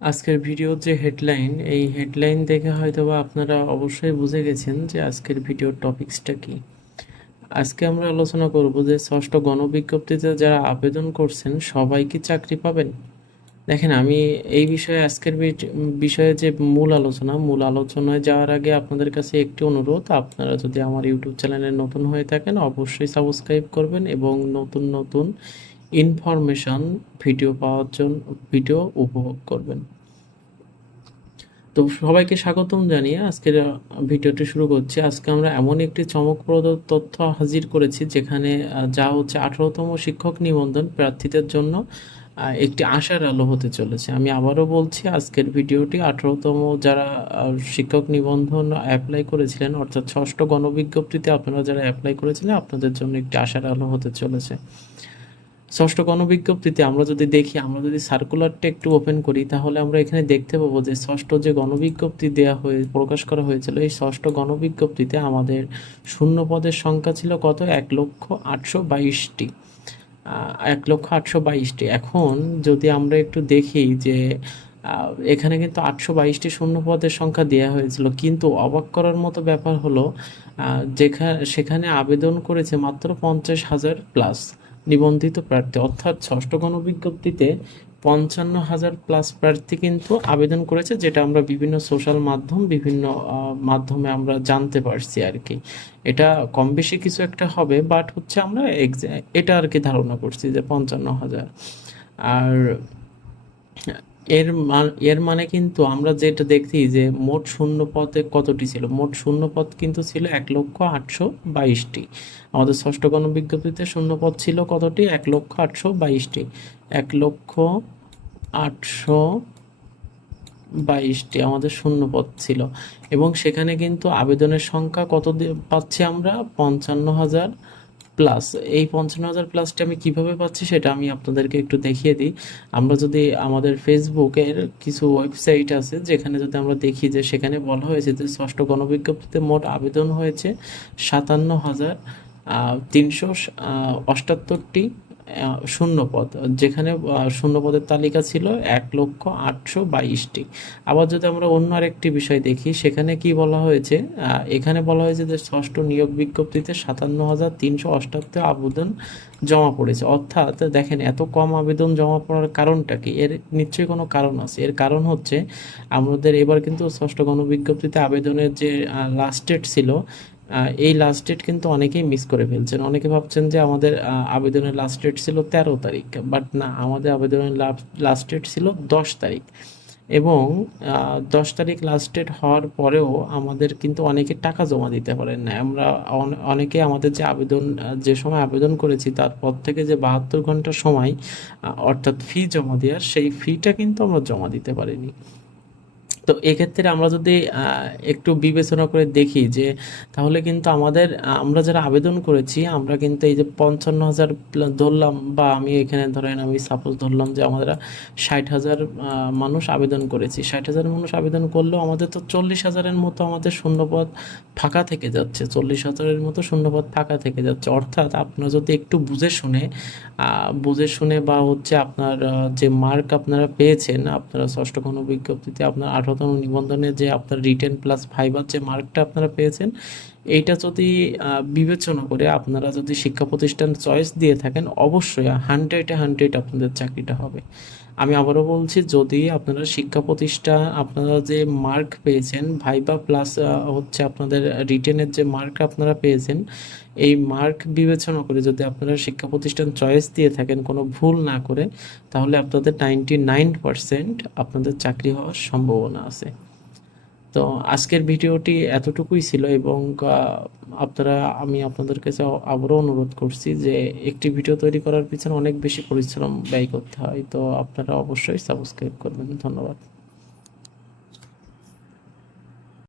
আজকের ভিডিওর যে হেডলাইন, এই হেডলাইন দেখে হয়তোবা আপনারা অবশ্যই বুঝে গেছেন যে আজকের ভিডিওর টপিকসটা কি। আজকে আমরা আলোচনা করব যে ষষ্ঠ গণবিজ্ঞপ্তিতে যারা আবেদন করছেন সবাই কি চাকরি পাবেন। দেখেন, আমি এই বিষয়ে আজকের বিষয়ে যে মূল আলোচনায় যাওয়ার আগে আপনাদের কাছে একটি অনুরোধ, আপনারা যদি আমার ইউটিউব চ্যানেলে নতুন হয়ে থাকেন অবশ্যই সাবস্ক্রাইব করবেন এবং নতুন নতুন ইনফরমেশন ভিডিও পাওয়ার জন্য ভিডিও উপভোগ করবেন। তো সবাইকে স্বাগতম জানিয়ে আজকের ভিডিওটি শুরু করছি। আজকে আমরা এমন একটি চমকপ্রদ তথ্য হাজির করেছি যেখানে যা হচ্ছে 18তম শিক্ষক নিবন্ধন প্রার্থীদের জন্য একটি আশার আলো হতে চলেছে। আমি আবারও বলছি, আজকের ভিডিওটি 18তম যারা শিক্ষক নিবন্ধন অ্যাপ্লাই করেছিলেন, অর্থাৎ ষষ্ঠ গণবিজ্ঞপ্তিতে আপনারা যারা অ্যাপ্লাই করেছিলেন আপনাদের জন্য একটি আশার আলো হতে চলেছে। ষষ্ঠ গণবিজ্ঞপ্তিতে আমরা যদি দেখি, আমরা যদি সার্কুলারটা একটু ওপেন করি তাহলে আমরা এখানে দেখতে পাবো যে ষষ্ঠ যে গণবিজ্ঞপ্তি প্রকাশ করা হয়েছিল, এই ষষ্ঠ গণবিজ্ঞপ্তিতে আমাদের শূন্য পদের সংখ্যা ছিল কত? 1,822,টি। 1,822,টি। এখন যদি আমরা একটু দেখি যে এখানে কিন্তু 822টি শূন্য পদের সংখ্যা দেওয়া হয়েছিল, কিন্তু অবাক করার মতো ব্যাপার হলো সেখানে আবেদন করেছে মাত্র 50,000 প্লাস নিবন্ধিত প্রার্থী। অর্থাৎ ষষ্ঠ গণবিজ্ঞপ্তিতে 55,000 প্লাস প্রার্থী কিন্তু আবেদন করেছে, যেটা আমরা বিভিন্ন সোশ্যাল বিভিন্ন মাধ্যমে আমরা জানতে পারছি আর কি। এটা কম বেশি কিছু একটা হবে, বাট হচ্ছে আমরা এটা আর কি ধারণা করছি যে 55,000। আর এর মানে কিন্তু আমরা যেটা দেখছি যে মোট শূন্য পদে কতটি ছিল, মোট শূন্য পদ কিন্তু ছিল 1,822,টি। আমাদের ষষ্ঠ গণবিজ্ঞপ্তিতে শূন্য পদ ছিল কতটি? 1,822,টি। 1,822,টি আমাদের শূন্য পদ ছিল, এবং সেখানে কিন্তু আবেদনের সংখ্যা কত পাচ্ছি আমরা? 55,000 প্লাস। এই 55,000 প্লাসটা আমি কিভাবে পাচ্ছি সেটা আমি আপনাদেরকে একটু দেখিয়ে দিই। আমরা যদি আমাদের ফেসবুকের কিছু ওয়েবসাইট আছে যেখানে যদি আমরা দেখি, যে সেখানে বলা হয়েছে যে ষষ্ঠ গণবিজ্ঞপ্তিতে মোট আবেদন হয়েছে 57,378টি শূন্যপদ, যেখানে শূন্যপদের তালিকা ছিল 1,822,টি। আবার যদি আমরা অন্য আরেকটি বিষয় দেখি, সেখানে কি বলা হয়েছে? এখানে বলা হয়েছে যে ষষ্ঠ নিয়োগ বিজ্ঞপ্তিতে 57,378 আবেদন জমা পড়েছে। অর্থাৎ দেখেন, এত কম আবেদন জমা পড়ার কারণটা কি? এর নিশ্চয়ই কোনো কারণ আছে। এর কারণ হচ্ছে আমাদের এবার কিন্তু ষষ্ঠ গণবিজ্ঞপ্তিতে আবেদনের যে লাস্ট ডেট ছিল, এই লাস্ট ডেট কিন্তু অনেকেই মিস করে ফেলছেন। অনেকে ভাবছেন যে আমাদের আবেদনের লাস্ট ডেট ছিল 13 তারিখ, বাট না, আমাদের আবেদনের লাস্ট ডেট ছিল 10 তারিখ। এবং 10 তারিখ লাস্ট ডেট হওয়ার পরেও আমাদের কিন্তু অনেকে টাকা জমা দিতে পারেন না। আমরা অনেকে আমাদের যে যে সময় আবেদন করেছি তারপর থেকে যে 72 ঘন্টা সময়, অর্থাৎ ফি জমা দেওয়ার, সেই ফিটা কিন্তু আমরা জমা দিতে পারিনি। তো এক্ষেত্রে আমরা যদি একটু বিবেচনা করে দেখি যে তাহলে কিন্তু আমরা যারা আবেদন করেছি, আমরা কিন্তু এই যে 55,000 ধরলাম, বা আমি সাপোজ ধরলাম যে আমরা 60,000 মানুষ আবেদন করেছি। 60,000 মানুষ আবেদন করলেও আমাদের তো 40,000-এর মতো আমাদের শূন্যপদ ফাঁকা থেকে যাচ্ছে। 40,000-এর মতো শূন্যপদ ফাঁকা থেকে যাচ্ছে। অর্থাৎ আপনারা যদি একটু বুঝে শুনে বা হচ্ছে আপনার যে মার্ক আপনারা পেয়েছেন, আপনারা ষষ্ঠ গণবিজ্ঞপ্তিতে আপনার 18তম নিবন্ধনে যে আপনার রিটেন প্লাস ভাইবার যে মার্কটা আপনারা পেয়েছেন, এইটা যদি বিবেচনা করে আপনারা যদি শিক্ষা প্রতিষ্ঠান চয়েস দিয়ে থাকেন, অবশ্যই 100-এ 100 আপনাদের চাকরিটা হবে। আমি আবারও বলছি, যদি আপনারা শিক্ষা প্রতিষ্ঠান আপনারা যে মার্ক পেয়েছেন ভাইবা প্লাস হচ্ছে আপনাদের রিটেনের যে মার্ক আপনারা পেয়েছেন, এই মার্ক বিবেচনা করে যদি আপনারা শিক্ষা প্রতিষ্ঠান চয়েস দিয়ে থাকেন কোনো ভুল না করে, তাহলে আপনাদের 99% আপনাদের চাকরি হওয়ার সম্ভাবনা আছে। তো আজকের ভিডিওটি এতটুকুই ছিল, এবং আমি আপনাদের কাছে আবারও অনুরোধ করছি যে একটি ভিডিও তৈরি করার পিছনে অনেক বেশি পরিশ্রম ব্যয় করতে হয়। তো আপনারা অবশ্যই সাবস্ক্রাইব করবেন। ধন্যবাদ।